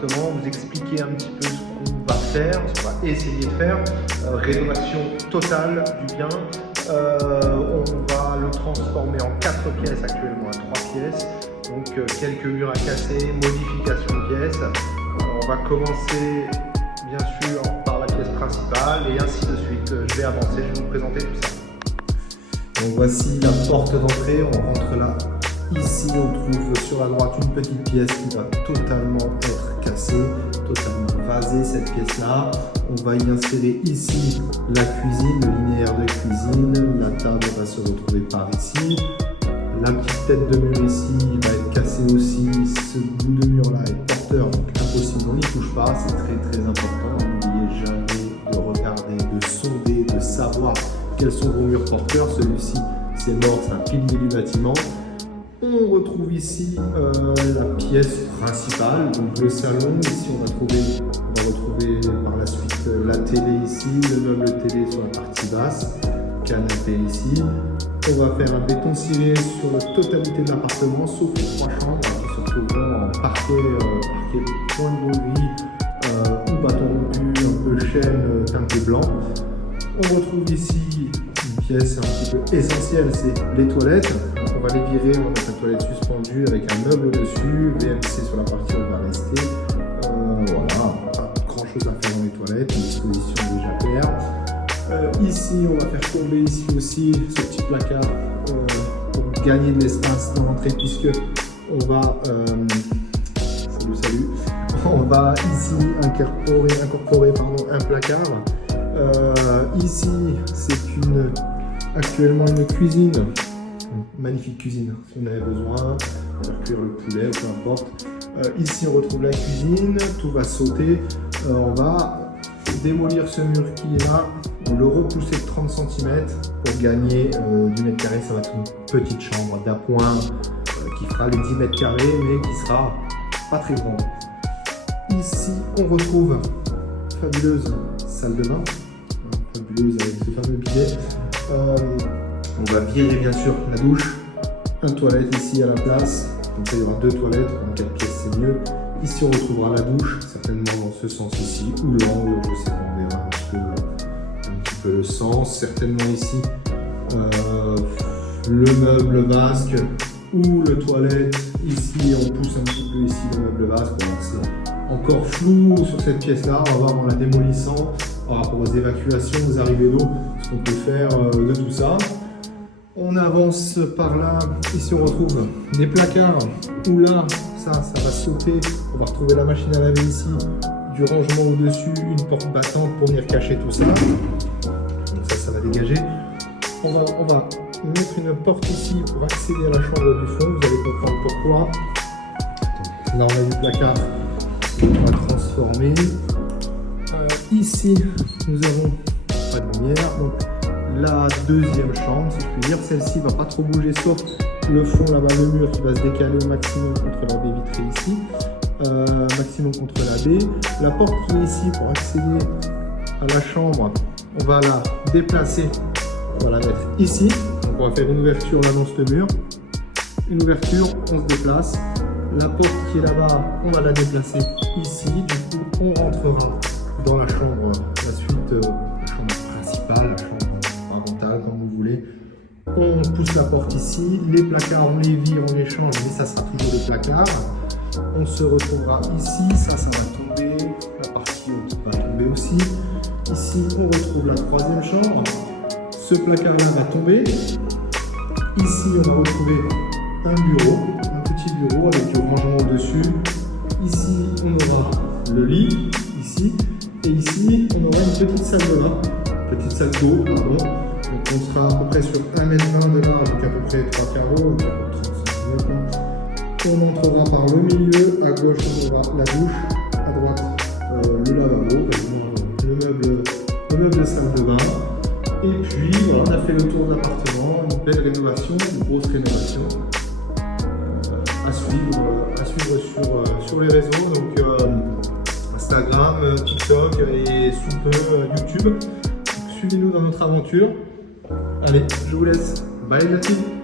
l'appartement, vous expliquer un petit peu ce qu'on va faire, ce qu'on va essayer de faire. Rénovation totale du bien. On va le transformer en 4 pièces, actuellement à 3 pièces. Donc quelques murs à casser, modification de pièces. On va commencer bien sûr par la pièce principale et ainsi de suite. Je vais avancer, je vais vous présenter tout ça. Donc voici la porte d'entrée, on rentre là. Ici on trouve sur la droite une petite pièce qui va totalement être cassée, totalement vasée cette pièce là. On va y insérer ici la cuisine, le linéaire de cuisine, la table va se retrouver par ici. La petite tête de mur ici va être cassée aussi, ce bout de mur là est porteur, donc impossible, on n'y touche pas, c'est très important. N'oubliez jamais de regarder, de sonder, de savoir quels sont vos murs porteurs. Celui-ci c'est mort, c'est un pilier du bâtiment. On retrouve ici la pièce principale, donc le salon. Ici on va retrouver par la suite la télé ici, le meuble télé sur la partie basse, canapé ici. On va faire un béton ciré sur la totalité de l'appartement, sauf les 3 chambres qui se retrouveront en parquet point de bonnerie ou bâton rompu, un peu chêne teinté blanc. On retrouve ici une pièce un petit peu essentielle, c'est les toilettes. On va les virer, on va mettre une toilette suspendue avec un meuble dessus, VMC sur la partie où on va rester. Voilà, pas grand chose à faire dans les toilettes, une disposition déjà claire. Ici, on va faire tomber ici aussi ce petit placard pour gagner de l'espace dans l'entrée, puisque on va, on va ici incorporer un placard. Ici, c'est actuellement une cuisine, une magnifique cuisine, si on avait besoin, faire cuire le poulet ou peu importe. Ici, on retrouve la cuisine, tout va sauter. On va démolir ce mur qui est là, le repousser de 30 cm pour gagner du mètre carré. Ça va être une petite chambre d'appoint qui fera les 10 mètres carrés, mais qui sera pas très grande. Ici, on retrouve fabuleuse salle de bain, fabuleuse avec ce fameux bidet. On va virer bien sûr la douche, une toilette ici à la place, donc il y aura 2 toilettes, en 4 pièces c'est mieux. Ici on retrouvera la douche, certainement dans ce sens ici, ou l'angle, je sais pas, on verra un petit peu le sens, certainement ici le meuble vasque ou le toilette. Ici on pousse un petit peu ici le meuble vasque, c'est encore flou sur cette pièce là, on va voir en la démolissant par rapport aux évacuations, aux arrivées d'eau, ce qu'on peut faire de tout ça. On avance par là, ici on retrouve des placards où là, ça va sauter, on va retrouver la machine à laver ici, du rangement au-dessus, une porte battante pour venir cacher tout ça. Donc ça va dégager. On va mettre une porte ici pour accéder à la chambre du fond, vous allez comprendre pourquoi. Donc, là on a du placard qu'on va transformer. Ici, nous avons pas de lumière, donc la deuxième chambre, si je puis dire. Celle-ci ne va pas trop bouger, sauf le fond là-bas, le mur qui va se décaler au maximum contre la baie vitrée ici, maximum contre la baie. La porte qui est ici pour accéder à la chambre, on va la déplacer, on va la mettre ici. Donc on va faire une ouverture là dans ce mur, une ouverture, on se déplace. La porte qui est là-bas, on va la déplacer ici. Du coup, on rentrera dans la chambre, la suite, la chambre principale, la chambre parentale, comme vous voulez. On pousse la porte ici, les placards, on les vire, on les change, mais ça sera toujours des placards. On se retrouvera ici, ça va tomber, la partie haute va tomber aussi. Ici, on retrouve la troisième chambre. Ce placard-là va tomber. Ici, on va retrouver un bureau, un petit bureau avec le rangement dessus. Ici, on aura le lit, ici. Et ici, on aura une petite salle de bain, petite salle d'eau, pardon. Donc on sera à peu près sur 1,20 m de large, donc à peu près 3 carreaux, 30 cm. On entrera par le milieu, à gauche on aura la douche, à droite le lavabo, le meuble salle de bain. Et puis voilà, on a fait le tour de l'appartement, une belle rénovation, une grosse rénovation à suivre sur les réseaux. Donc, Instagram, TikTok et sous peu YouTube. Suivez-nous dans notre aventure. Allez, je vous laisse. Bye la team.